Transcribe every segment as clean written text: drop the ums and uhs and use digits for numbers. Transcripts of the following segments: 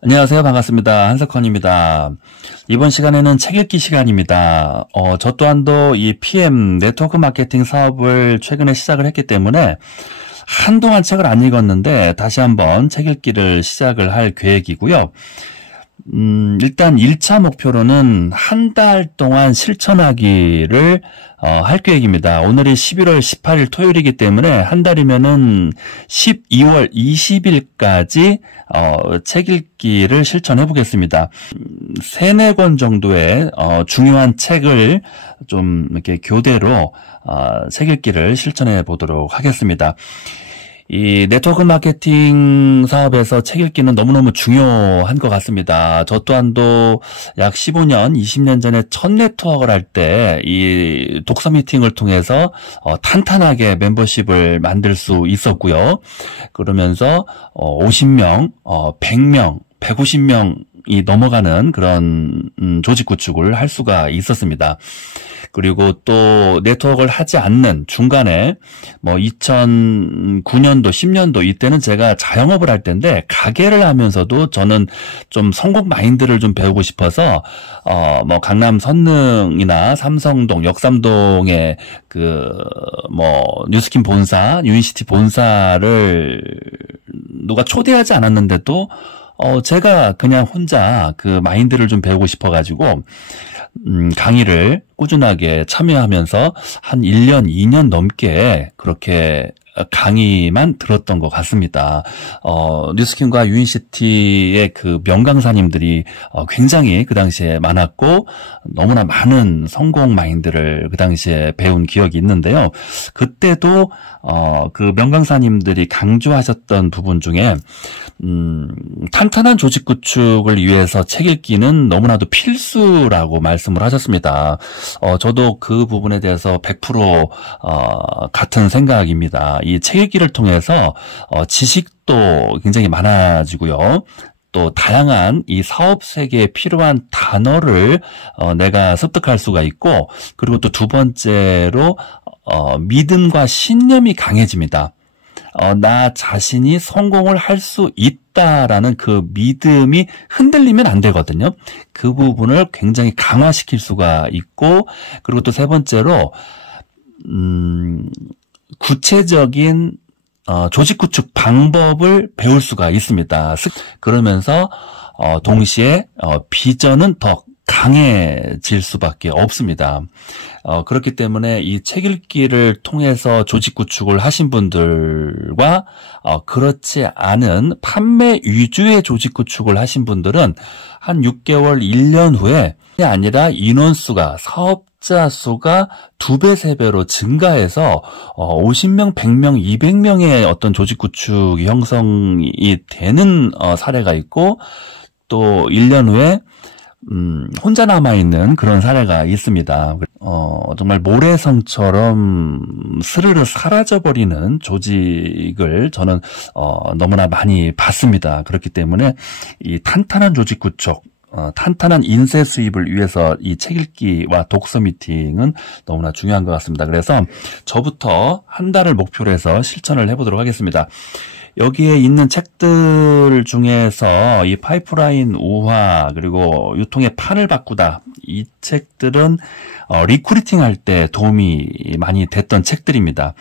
안녕하세요. 반갑습니다. 한석헌입니다. 이번 시간에는 책 읽기 시간입니다. 저 또한도 이 PM 네트워크 마케팅 사업을 최근에 시작을 했기 때문에 한동안 책을 안 읽었는데 다시 한번 책 읽기를 시작을 할 계획이고요. 일단 1차 목표로는 한 달 동안 실천하기를 할 계획입니다. 오늘이 11월 18일 토요일이기 때문에 한 달이면은 12월 20일까지 책 읽기를 실천해 보겠습니다. 3-4권 정도의 중요한 책을 좀 이렇게 교대로 책 읽기를 실천해 보도록 하겠습니다. 이 네트워크 마케팅 사업에서 책 읽기는 너무너무 중요한 것 같습니다. 저 또한도 약 15년, 20년 전에 첫 네트워크를 할 때 이 독서 미팅을 통해서 탄탄하게 멤버십을 만들 수 있었고요. 그러면서 50명, 100명, 150명이 넘어가는 그런 조직 구축을 할 수가 있었습니다. 그리고 또 네트워크를 하지 않는 중간에 2009년도, 10년도 이때는 제가 자영업을 할 때인데 가게를 하면서도 저는 좀 성공 마인드를 좀 배우고 싶어서 강남 선능이나 삼성동, 역삼동에 뉴스킨 본사, 유인시티 본사를 누가 초대하지 않았는데도 제가 그냥 혼자 그 마인드를 좀 배우고 싶어가지고 강의를 꾸준하게 참여하면서 한 1년, 2년 넘게 그렇게 강의만 들었던 것 같습니다. 뉴스킨과 유인시티의 그 명강사님들이 굉장히 그 당시에 많았고 너무나 많은 성공 마인드를 그 당시에 배운 기억이 있는데요. 그때도 그 명강사님들이 강조하셨던 부분 중에 탄탄한 조직 구축을 위해서 책 읽기는 너무나도 필수라고 말씀을 하셨습니다. 저도 그 부분에 대해서 100% 같은 생각입니다. 이 책 읽기를 통해서 지식도 굉장히 많아지고요. 또 다양한 이 사업 세계에 필요한 단어를 내가 습득할 수가 있고, 그리고 또 두 번째로 믿음과 신념이 강해집니다. 나 자신이 성공을 할 수 있다라는 그 믿음이 흔들리면 안 되거든요. 그 부분을 굉장히 강화시킬 수가 있고, 그리고 또 세 번째로 구체적인 조직 구축 방법을 배울 수가 있습니다. 그러면서 동시에 비전은 더 강해질 수밖에 없습니다. 그렇기 때문에 이 책 읽기를 통해서 조직 구축을 하신 분들과 그렇지 않은 판매 위주의 조직 구축을 하신 분들은 한 6개월, 1년 후에 아니라 인원수가 사업자 수가 2배, 3배로 증가해서 50명, 100명, 200명의 어떤 조직 구축이 형성이 되는 사례가 있고, 또 1년 후에 혼자 남아있는 그런 사례가 있습니다. 정말 모래성처럼 스르르 사라져버리는 조직을 저는 너무나 많이 봤습니다. 그렇기 때문에 이 탄탄한 조직 구축, 탄탄한 인쇄 수입을 위해서 이 책 읽기와 독서 미팅은 너무나 중요한 것 같습니다. 그래서 저부터 한 달을 목표로 해서 실천을 해보도록 하겠습니다. 여기에 있는 책들 중에서 이 파이프라인 우화, 그리고 유통의 판을 바꾸다, 이 책들은 리크루팅 할 때 도움이 많이 됐던 책들입니다.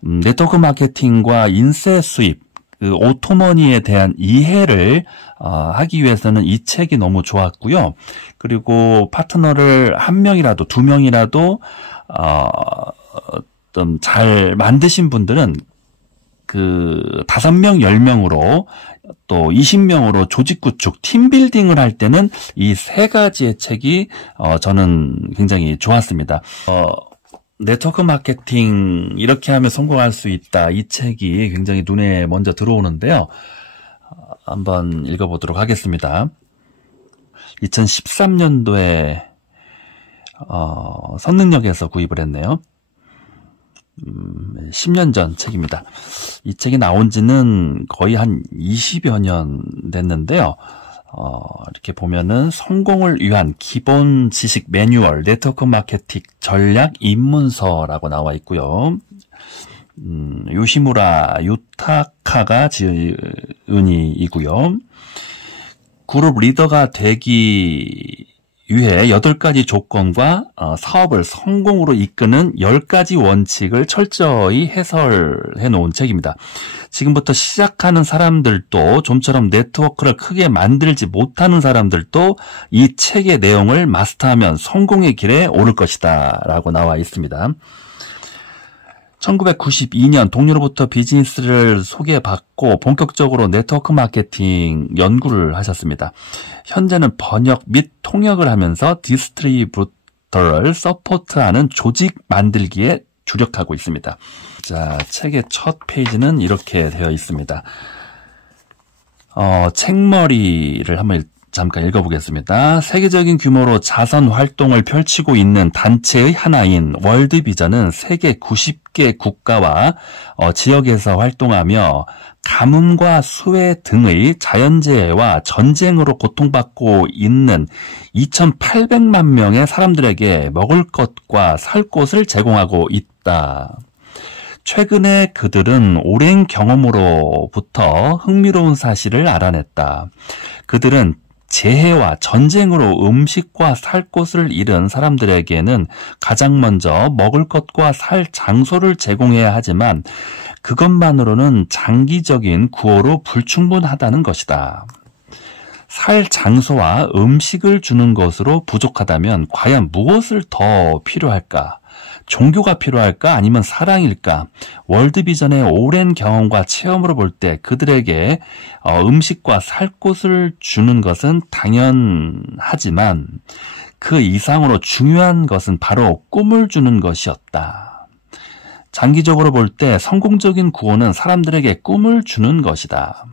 네트워크 마케팅과 인쇄 수입, 그 오토머니에 대한 이해를 하기 위해서는 이 책이 너무 좋았고요. 그리고 파트너를 1명이라도 2명이라도 좀 잘 만드신 분들은 그 5명, 10명으로 또 20명으로 조직 구축, 팀 빌딩을 할 때는 이 3가지의 책이 저는 굉장히 좋았습니다. 네트워크 마케팅 이렇게 하면 성공할 수 있다. 이 책이 굉장히 눈에 먼저 들어오는데요. 한번 읽어보도록 하겠습니다. 2013년도에 선능력에서 구입을 했네요. 10년 전 책입니다. 이 책이 나온 지는 거의 한 20여 년 됐는데요. 이렇게 보면은 성공을 위한 기본 지식 매뉴얼, 네트워크 마케팅 전략 입문서라고 나와 있고요. 요시무라 유타카가 지은이고요. 그룹 리더가 되기 위해 8가지 조건과 사업을 성공으로 이끄는 10가지 원칙을 철저히 해설해 놓은 책입니다. 지금부터 시작하는 사람들도 좀처럼 네트워크를 크게 만들지 못하는 사람들도 이 책의 내용을 마스터하면 성공의 길에 오를 것이다 라고 나와 있습니다. 1992년 동료로부터 비즈니스를 소개받고 본격적으로 네트워크 마케팅 연구를 하셨습니다. 현재는 번역 및 통역을 하면서 디스트리뷰터를 서포트하는 조직 만들기에 주력하고 있습니다. 자, 책의 첫 페이지는 이렇게 되어 있습니다. 책머리를 한번 잠깐 읽어보겠습니다. 세계적인 규모로 자선 활동을 펼치고 있는 단체의 하나인 월드비전은 세계 90개 국가와 지역에서 활동하며 가뭄과 수해 등의 자연재해와 전쟁으로 고통받고 있는 2,800만 명의 사람들에게 먹을 것과 살 곳을 제공하고 있다. 최근에 그들은 오랜 경험으로부터 흥미로운 사실을 알아냈다. 그들은 재해와 전쟁으로 음식과 살 곳을 잃은 사람들에게는 가장 먼저 먹을 것과 살 장소를 제공해야 하지만 그것만으로는 장기적인 구호로 불충분하다는 것이다. 살 장소와 음식을 주는 것으로 부족하다면 과연 무엇을 더 필요할까? 종교가 필요할까? 아니면 사랑일까? 월드비전의 오랜 경험과 체험으로 볼 때 그들에게 음식과 살 곳을 주는 것은 당연하지만 그 이상으로 중요한 것은 바로 꿈을 주는 것이었다. 장기적으로 볼 때 성공적인 구호는 사람들에게 꿈을 주는 것이다.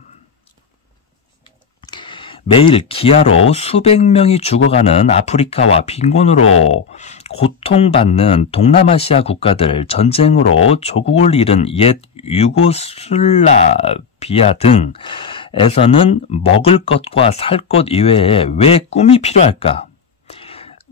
매일 기아로 수백 명이 죽어가는 아프리카와 빈곤으로 고통받는 동남아시아 국가들, 전쟁으로 조국을 잃은 옛 유고슬라비아 등에서는 먹을 것과 살 것 이외에 왜 꿈이 필요할까?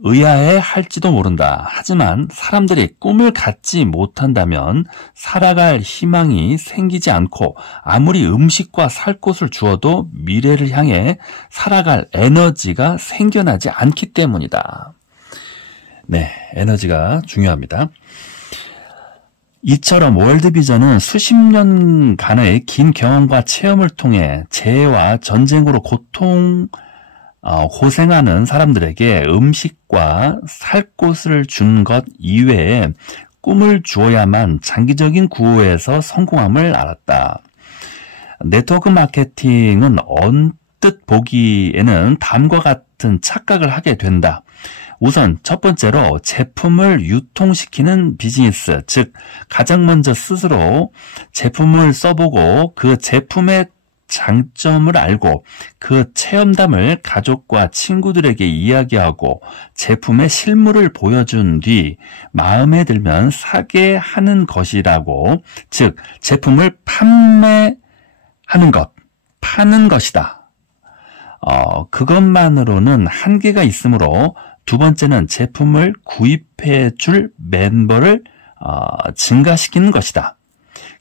의아해 할지도 모른다. 하지만 사람들이 꿈을 갖지 못한다면 살아갈 희망이 생기지 않고 아무리 음식과 살 곳을 주어도 미래를 향해 살아갈 에너지가 생겨나지 않기 때문이다. 네, 에너지가 중요합니다. 이처럼 월드비전은 수십 년간의 긴 경험과 체험을 통해 재해와 전쟁으로 고생하는 사람들에게 음식과 살 곳을 준 것 이외에 꿈을 주어야만 장기적인 구호에서 성공함을 알았다. 네트워크 마케팅은 언뜻 보기에는 다음과 같은 착각을 하게 된다. 우선 첫 번째로 제품을 유통시키는 비즈니스, 즉 가장 먼저 스스로 제품을 써보고 그 제품의 장점을 알고 그 체험담을 가족과 친구들에게 이야기하고 제품의 실물을 보여준 뒤 마음에 들면 사게 하는 것이라고, 즉 제품을 판매하는 것, 파는 것이다. 그것만으로는 한계가 있으므로 두 번째는 제품을 구입해 줄 멤버를 증가시키는 것이다.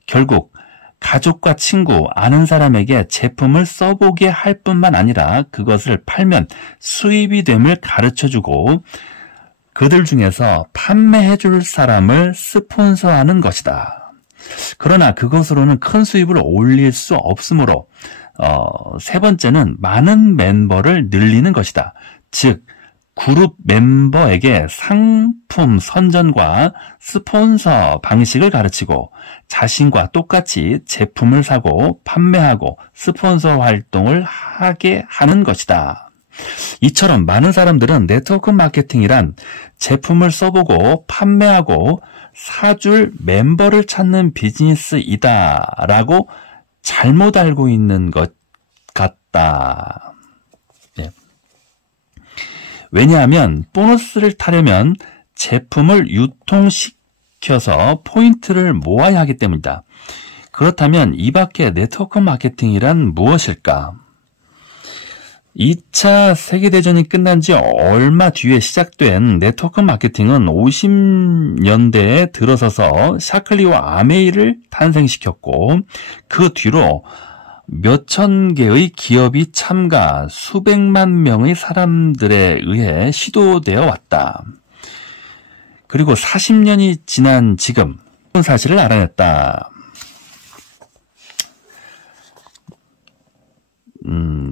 결국 가족과 친구, 아는 사람에게 제품을 써보게 할 뿐만 아니라 그것을 팔면 수입이 됨을 가르쳐주고 그들 중에서 판매해 줄 사람을 스폰서하는 것이다. 그러나 그것으로는 큰 수입을 올릴 수 없으므로 세 번째는 많은 멤버를 늘리는 것이다. 즉 그룹 멤버에게 상품 선전과 스폰서 방식을 가르치고 자신과 똑같이 제품을 사고 판매하고 스폰서 활동을 하게 하는 것이다. 이처럼 많은 사람들은 네트워크 마케팅이란 제품을 써보고 판매하고 사줄 멤버를 찾는 비즈니스이다 라고 잘못 알고 있는 것 같다. 왜냐하면 보너스를 타려면 제품을 유통시켜서 포인트를 모아야 하기 때문이다. 그렇다면 이 밖에 네트워크 마케팅이란 무엇일까? 2차 세계대전이 끝난 지 얼마 뒤에 시작된 네트워크 마케팅은 50년대에 들어서서 샤클리와 아메이를 탄생시켰고 그 뒤로 몇천 개의 기업이 참가, 수백만 명의 사람들에 의해 시도되어 왔다. 그리고 40년이 지난 지금 사실을 알아냈다.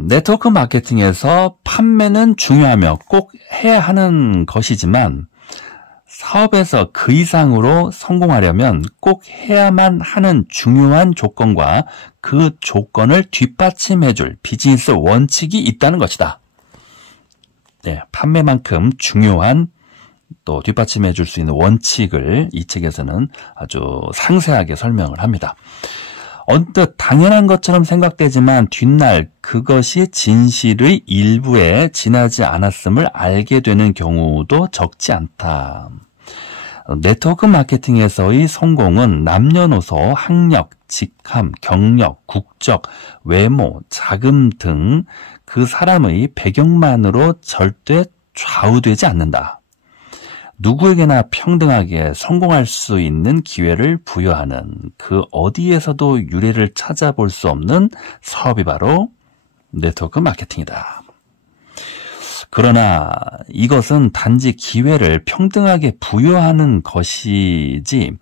네트워크 마케팅에서 판매는 중요하며 꼭 해야 하는 것이지만 사업에서 그 이상으로 성공하려면 꼭 해야만 하는 중요한 조건과 그 조건을 뒷받침해줄 비즈니스 원칙이 있다는 것이다. 네, 판매만큼 중요한 또 뒷받침해줄 수 있는 원칙을 이 책에서는 아주 상세하게 설명을 합니다. 언뜻 당연한 것처럼 생각되지만 뒷날 그것이 진실의 일부에 지나지 않았음을 알게 되는 경우도 적지 않다. 네트워크 마케팅에서의 성공은 남녀노소, 학력, 직함, 경력, 국적, 외모, 자금 등 그 사람의 배경만으로 절대 좌우되지 않는다. 누구에게나 평등하게 성공할 수 있는 기회를 부여하는 그 어디에서도 유례를 찾아볼 수 없는 사업이 바로 네트워크 마케팅이다. 그러나 이것은 단지 기회를 평등하게 부여하는 것이지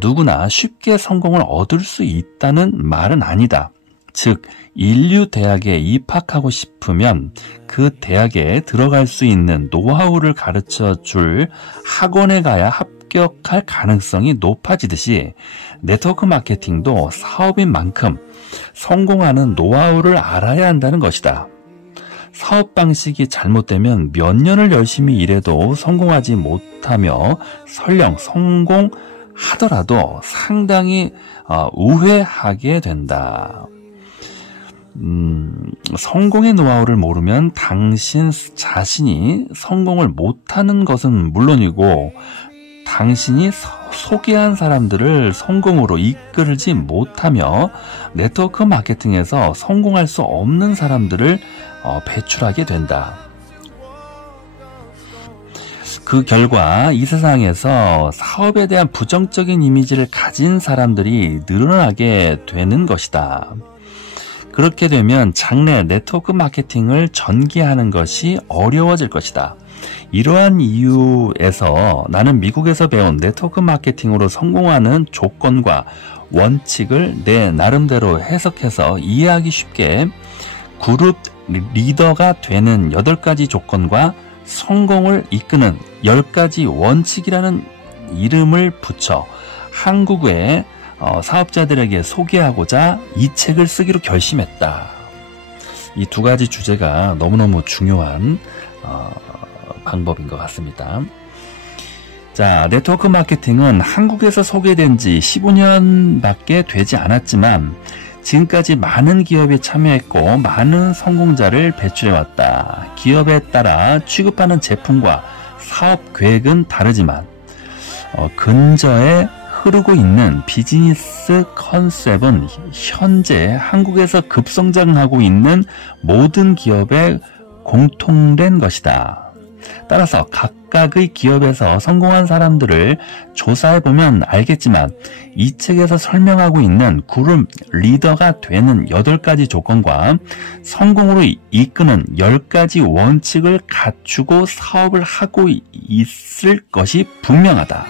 누구나 쉽게 성공을 얻을 수 있다는 말은 아니다. 즉 인류 대학에 입학하고 싶으면 그 대학에 들어갈 수 있는 노하우를 가르쳐줄 학원에 가야 합격할 가능성이 높아지듯이 네트워크 마케팅도 사업인 만큼 성공하는 노하우를 알아야 한다는 것이다. 사업 방식이 잘못되면 몇 년을 열심히 일해도 성공하지 못하며 설령 성공하더라도 상당히 우회하게 된다. 성공의 노하우를 모르면 당신 자신이 성공을 못하는 것은 물론이고 당신이 소개한 사람들을 성공으로 이끌지 못하며 네트워크 마케팅에서 성공할 수 없는 사람들을 배출하게 된다. 그 결과 이 세상에서 사업에 대한 부정적인 이미지를 가진 사람들이 늘어나게 되는 것이다. 그렇게 되면 장래 네트워크 마케팅을 전개하는 것이 어려워질 것이다. 이러한 이유에서 나는 미국에서 배운 네트워크 마케팅으로 성공하는 조건과 원칙을 내 나름대로 해석해서 이해하기 쉽게 그룹 리더가 되는 8가지 조건과 성공을 이끄는 10가지 원칙이라는 이름을 붙여 한국의 사업자들에게 소개하고자 이 책을 쓰기로 결심했다. 이 2가지 주제가 너무너무 중요한 방법인 것 같습니다. 자, 네트워크 마케팅은 한국에서 소개된 지 15년밖에 되지 않았지만 지금까지 많은 기업이 참여했고 많은 성공자를 배출해왔다. 기업에 따라 취급하는 제품과 사업 계획은 다르지만 근저에 흐르고 있는 비즈니스 컨셉은 현재 한국에서 급성장하고 있는 모든 기업의 공통된 것이다. 따라서 각각의 기업에서 성공한 사람들을 조사해보면 알겠지만 이 책에서 설명하고 있는 그룹 리더가 되는 8가지 조건과 성공으로 이끄는 10가지 원칙을 갖추고 사업을 하고 있을 것이 분명하다.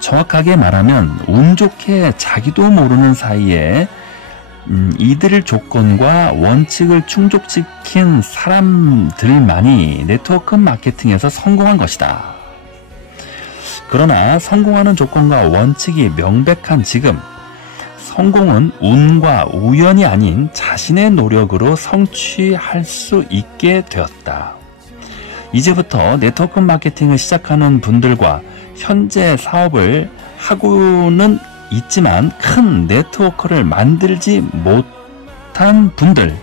정확하게 말하면 운 좋게 자기도 모르는 사이에 이들 조건과 원칙을 충족시킨 사람들만이 네트워크 마케팅에서 성공한 것이다. 그러나 성공하는 조건과 원칙이 명백한 지금 성공은 운과 우연이 아닌 자신의 노력으로 성취할 수 있게 되었다. 이제부터 네트워크 마케팅을 시작하는 분들과 현재 사업을 하고는 있지만 큰 네트워크를 만들지 못한 분들,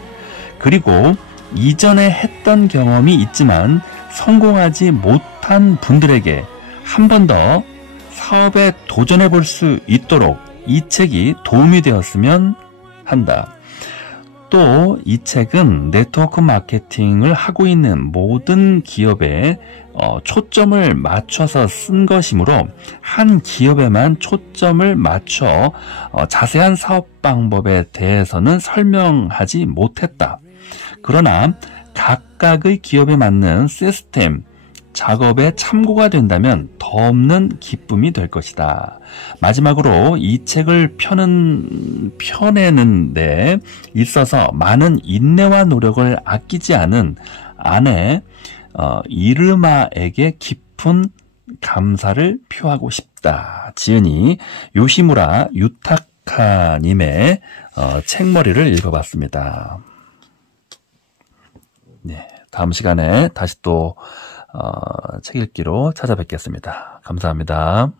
그리고 이전에 했던 경험이 있지만 성공하지 못한 분들에게 한 번 더 사업에 도전해 볼 수 있도록 이 책이 도움이 되었으면 한다. 또 이 책은 네트워크 마케팅을 하고 있는 모든 기업에 초점을 맞춰서 쓴 것이므로 한 기업에만 초점을 맞춰 자세한 사업 방법에 대해서는 설명하지 못했다. 그러나 각각의 기업에 맞는 시스템, 작업에 참고가 된다면 더 없는 기쁨이 될 것이다. 마지막으로 이 책을 펴내는 데 있어서 많은 인내와 노력을 아끼지 않은 아내 이르마에게 깊은 감사를 표하고 싶다. 지은이 요시무라 유타카님의 책머리를 읽어봤습니다. 네, 다음 시간에 다시 또 책 읽기로 찾아뵙겠습니다. 감사합니다.